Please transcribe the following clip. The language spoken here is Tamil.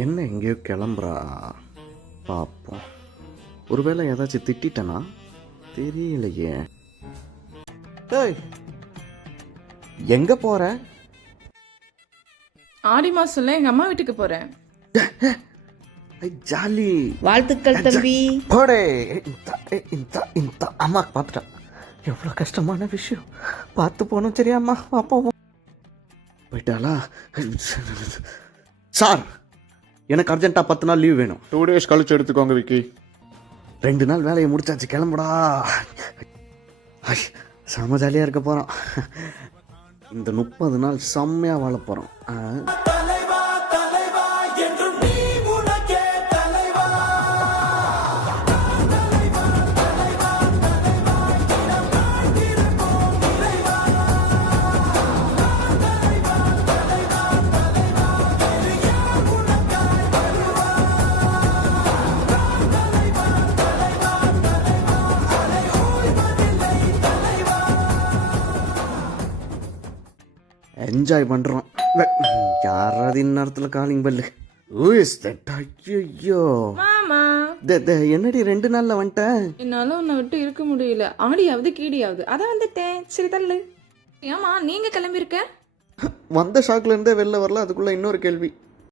என்ன எங்கேயோ கிளம்புறா பார்ப்போம். ஒருவேளை ஏதாச்சும் திட்டனா தெரியலையே. டேய் எங்க போற? ஆடி மாசம்ல எங்க அம்மா வீட்டுக்கு போறேன். ஜாலி. வாழ்த்துக்கள் தம்பி. போடே. இந்த அம்மா பார்த்துட்டா. எவ்வளோ கஷ்டமான விஷயம். பார்த்து போகணும். சரியா அம்மா போவோம். போயிட்டாளா? சார் எனக்கு அர்ஜென்ட்டாக 10 நாள் லீவ் வேணும். 2 days கழிச்சு எடுத்துக்கோங்க விக்கி. 2 நாள் வேலையை முடிச்சாச்சு, கிளம்புடா. செம ஜாலியாக இருக்க போகிறோம். இந்த 30 நாள் செம்மையாக வாழ போகிறோம். என்ஜாய் பண்ணுறோம். யாராவது இந்நேரத்தில் காலிங் பல்லு. ஐயோ மாமா, என்னடி 2 நாளில் வந்துட்டேன்? என்னால உன்னை விட்டு இருக்க முடியல. ஆடியாவது கீடியாவது அதான் வந்துட்டேன். சரி தள்ளு. ஏமா நீங்க கிளம்பியிருக்க? வந்த ஷாக்ல இருந்தே வெளில வரல. அதுக்குள்ள இன்னொரு கேள்வி.